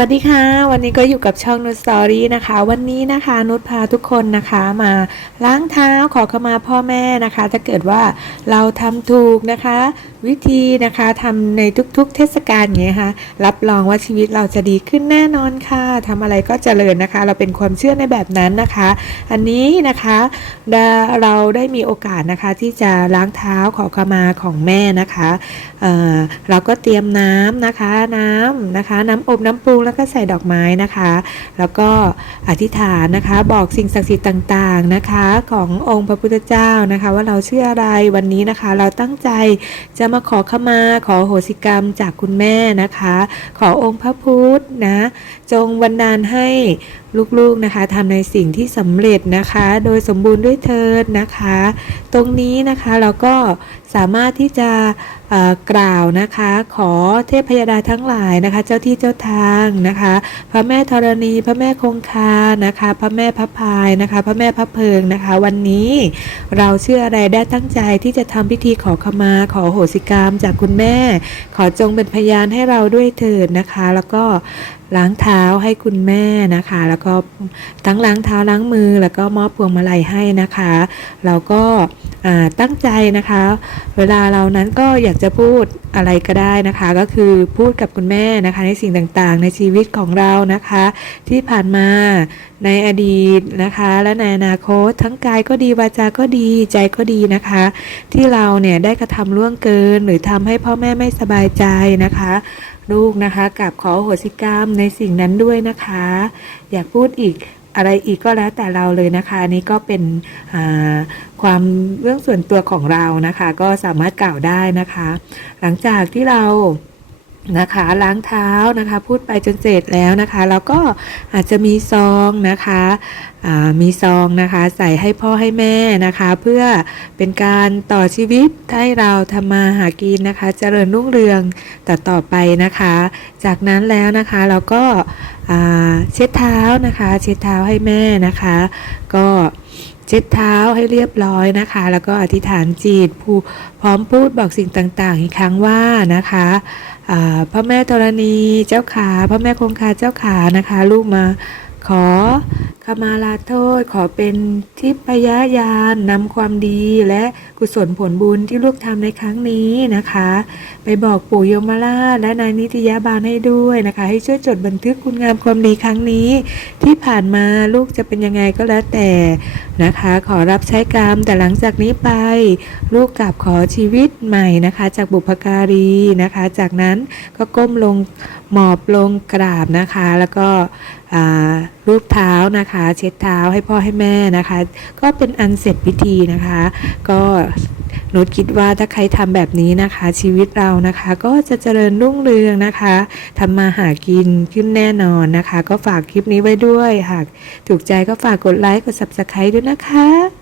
วัสดีค่ะ วันนี้ก็อยู่กับช่องนุชสตอรี่นะคะ วันนี้นะคะนุชพาทุกคนนะคะมาล้างเท้าขอขมาพ่อแม่นะคะ ถ้าเกิดว่าเราทำถูกนะคะ วิธีนะคะทำในทุกๆ เทศกาลอย่างเงี้ยค่ะรับรองว่าชีวิตเราจะดีขึ้นแน่นอนค่ะทำอะไรก็เจริญนะคะ เราเป็นความเชื่อในแบบนั้นนะคะ อันนี้นะคะเราได้มีโอกาสนะคะที่จะล้างเท้าขอขมาของแม่นะคะเออเราก็เตรียมน้ำนะคะน้ำนะคะ น้ำอบน้ำปรุแล้วก็ใส่ดอกไม้นะคะ แล้วก็อธิษฐานนะคะ บอกสิ่งศักดิ์สิทธิ์ต่างๆนะคะ ขององค์พระพุทธเจ้านะคะ ว่าเราเชื่ออะไรวันนี้นะคะ เราตั้งใจจะมาขอขมาขอโหสิกรรมจากคุณแม่นะคะ ขอองค์พระพุทธนะ จงบันดาลให้ลูกๆนะคะทำในสิ่งที่สำเร็จนะคะ โดยสมบูรณ์ด้วยเทิดนะคะ ตรงนี้นะคะเราก็สามารถที่จะกล่าวนะคะ ขอเทพยดาทั้งหลายนะคะ เจ้าที่เจ้าทางนะคะ พระแม่ธรณี พระแม่คงคานะคะ พระแม่พระพายนะคะ พระแม่พระเพิงนะคะ วันนี้เราเชื่ออะไรได้ตั้งใจที่จะทำพิธีขอขมา ขอโหสิกรรมจากคุณแม่ ขอจงเป็นพยานให้เราด้วยเถิดนะคะ แล้วก็ล้างเท้าให้คุณแม่นะคะ แล้วก็ทั้งล้างเท้าล้างมือ แล้วก็มอบพวงมาลัยให้นะคะ เราก็ตั้งใจนะคะ เวลาเรานั้นก็อยากจะพูดอะไรก็ได้นะคะ ก็คือพูดกับคุณแม่นะคะ ในสิ่งต่างๆ ในชีวิตของเรานะคะ ที่ผ่านมาในอดีตนะคะ และในอนาคตทั้งกายก็ดีวาจาก็ดีใจก็ดีนะคะ ที่เราเนี่ยได้กระทำล่วงเกิน หรือทำให้พ่อแม่ไม่สบายใจนะคะ ลูกนะคะกับขอโหสิกรรมในสิ่งนั้นด้วยนะคะ อยากพูดอีก อะไรอีกก็แล้วแต่เราเลยนะคะอันนี่ก็เป็นความเรื่องส่วนตัวของเรานะคะ ก็สามารถกล่าวได้นะคะ หลังจากที่เรา นะคะล้างเท้านะคะพูดไปจนเสร็จแล้วนะคะแล้วก็อาจจะมีซองนะคะมีซองนะคะใส่ให้พ่อให้แม่นะคะ เพื่อเป็นการต่อชีวิตให้เราทำมาหากินนะคะ เจริญรุ่งเรืองต่อต่อไปนะคะ จากนั้นแล้วนะคะเราก็เช็ดเท้านะคะ เช็ดเท้าให้แม่นะคะ ก็ เช็ดเท้าให้เรียบร้อยนะคะ แล้วก็อธิษฐานจิตผู้พร้อมพูดบอกสิ่งต่าง ๆ อีกครั้งว่านะคะพระแม่ธรณีเจ้าขาพระแม่คงคาเจ้าขานะคะ ลูกมาขอ ขมาลาโทษขอเป็นทิพยญาณนำความดีและกุศลผลบุญที่ลูกทำในครั้งนี้นะคะ ไปบอกปู่ยมราชและนายนิติยาบาลให้ด้วยนะคะ ให้ช่วยจดบันทึกคุณงามความดีครั้งนี้ ที่ผ่านมาลูกจะเป็นยังไงก็แล้วแต่นะคะ ขอรับใช้กรรมแต่หลังจากนี้ไป ลูกกลับขอชีวิตใหม่นะคะ จากบุพการีนะคะ จากนั้นก็ก้มลงหมอบลงกราบนะคะ แล้วก็อ่า รูปเท้านะคะ เช็ดเท้าให้พ่อให้แม่นะคะ ก็เป็นอันเสร็จพิธีนะคะ ก็หนูคิดว่าถ้าใครทำแบบนี้นะคะ ชีวิตเรานะคะก็จะเจริญรุ่งเรืองนะคะทำมาหากินขึ้นแน่นอนนะคะ ก็ฝากคลิปนี้ไว้ด้วย หากถูกใจก็ฝากกดไลค์กด subscribe ด้วยนะคะ